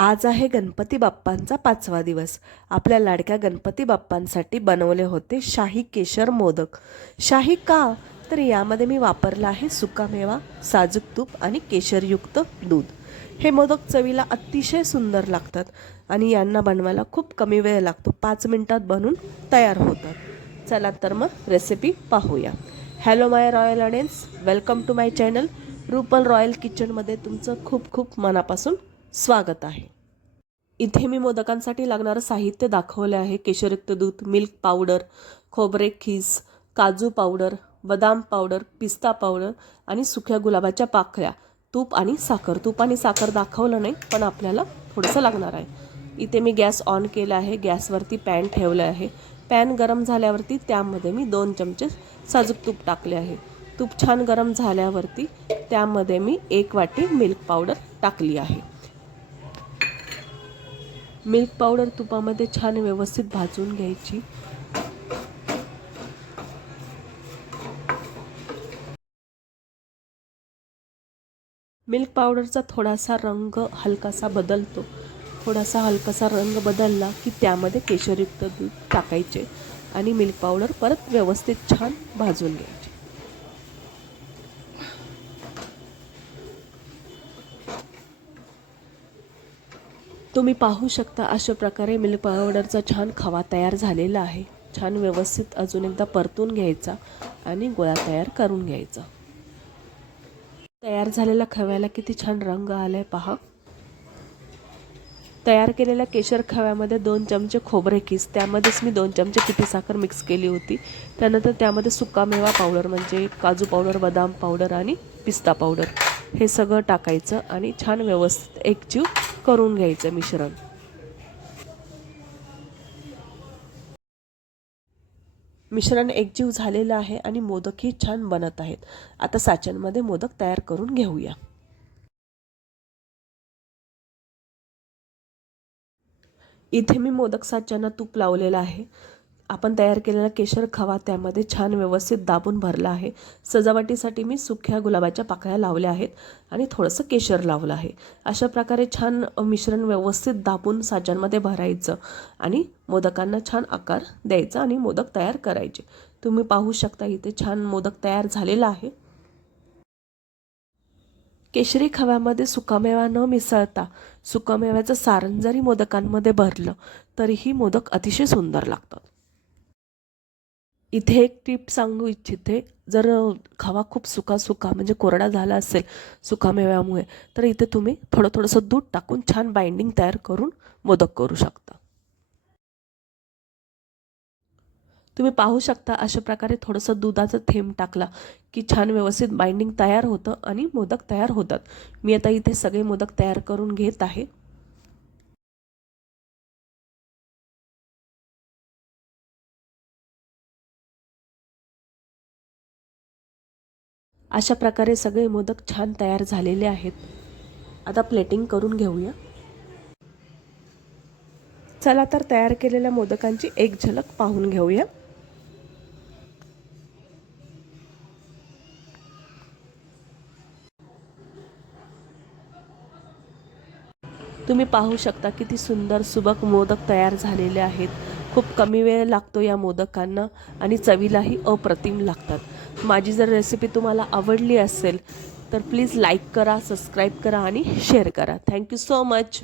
आज आहे गणपती बाप्पांचा 5वा दिवस. आपल्या लाडक्या गणपती बाप्पांसाठी बनवले होते शाही केशर मोदक. शाही का? तर यामध्ये मी वापरला आहे सुकामेवा, साजूक तूप आणि केशरयुक्त दूध. हे मोदक चवीला अतिशय सुंदर लागतात आणि यांना बनवायला खूप कमी वेळ लागतो. 5 मिनिटात बनून तयार होतात. चला तर मग रेसिपी पाहूया. Hello my royal audience, welcome to my channel. Rupal royal किचनमध्ये तुमचं खूप खूप मनापासून स्वागत आहे. इथे मी मोदकांसाठी लागणारं साहित्य दाखवले आहे. केशरयुक्त दूध, मिल्क पावडर, खोबरे खीस, काजू पावडर, बदाम पावडर, पिस्ता पावडर आणि सुक्या गुलाबाच्या पाकळ्या, तूप आणि साखर. तूप आणि साखर दाखवलं नाही, पण आपल्याला थोडंसं लागणार आहे. इथे मी गॅस ऑन केला आहे. गॅसवरती पॅन ठेवलं आहे. पॅन गरम झाल्यावरती त्यामध्ये मी 2 चमचे साजूक तूप टाकले आहे. तूप छान गरम झाल्यावरती त्यामध्ये मी 1 वाटी मिल्क पावडर टाकली आहे. मिल्क पावडर तुपामध्ये छान व्यवस्थित भाजून घ्यायची. मिल्क पावडरचा थोडासा रंग हलकासा बदलतो. थोडासा हलकासा रंग बदलला की त्यामध्ये केशरयुक्त दूध टाकायचे आणि मिल्क पावडर परत व्यवस्थित छान भाजून घ्यायची. तुम्ही पाहू शकता अशा प्रकारे मिल्क पावडरचा छान खवा तयार झालेला आहे. छान व्यवस्थित अजून एकदा परतून घ्यायचा आणि गोळा तयार करून घ्यायचा. तयार झालेल्या खव्याला किती छान रंग आलाय पहा. तयार केलेल्या केशर खव्यामध्ये 2 चमचे खोबरे किस, त्यामध्येच मी 2 चमचे पिठी साखर मिक्स केली होती. त्यानंतर त्यामध्ये सुकामेवा पावडर म्हणजे काजू पावडर, बदाम पावडर आणि पिस्ता पावडर हे सगळं टाकायचं आणि छान व्यवस्थित एकजीव करून घ्यायचं मिश्रण. मिश्रण एकजीव झालेलं आहे आणि मोदकही छान बनत आहेत. आता साच्यांमध्ये मोदक तयार करून घेऊया. इथे मी मोदक साच्यांना तूप लावलेलं आहे. आपण तयार केलेला केशर खवा त्यामध्ये छान व्यवस्थित दाबून भरला आहे. सजावटीसाठी मी सुक्या गुलाबाच्या पाकळ्या लावल्या आहेत आणि थोडंसं केशर लावलं आहे. अशा प्रकारे छान मिश्रण व्यवस्थित दाबून साच्यांमध्ये भरायचं आणि मोदकांना छान आकार द्यायचा आणि मोदक तयार करायचे. तुम्ही पाहू शकता इथे छान मोदक तयार झालेला आहे. केशरी खव्यामध्ये सुकामेवा न मिसळता सुकामेव्याचं सारण जरी मोदकांमध्ये भरलं तरीही मोदक अतिशय सुंदर लागतात. इथे एक टिप सांगू इच्छिते. जर खवा खूप सुका म्हणजे कोरडा झाला असेल सुकामेव्यामुळे, तर इथे तुम्ही थोडंसं दूध टाकून छान बाइंडिंग तयार करून मोदक करू शकता. तुम्ही पाहू शकता अशा प्रकारे थोडंसं दुधाचं थेंब टाकला की छान व्यवस्थित बाइंडिंग तयार होतं आणि मोदक तयार होतात. मी आता इथे सगळे मोदक तयार करून घेत आहे. अशा प्रकारे सगळे मोदक छान तयार झालेले आहेत. आता प्लेटिंग करून घेऊया. चला तर तयार केलेल्या मोदकांची एक झलक पाहून घेऊया. तुम्ही पाहू शकता किती सुंदर सुबक मोदक तयार झालेले आहेत. खूप कमी वेळ लागतो या मोदकांना आणि चवीलाही अप्रतिम लागतात. माझी जर रेसिपी तुम्हाला आवडली असेल तर प्लीज लाईक करा, सबस्क्राईब करा आणि शेअर करा. Thank you so much.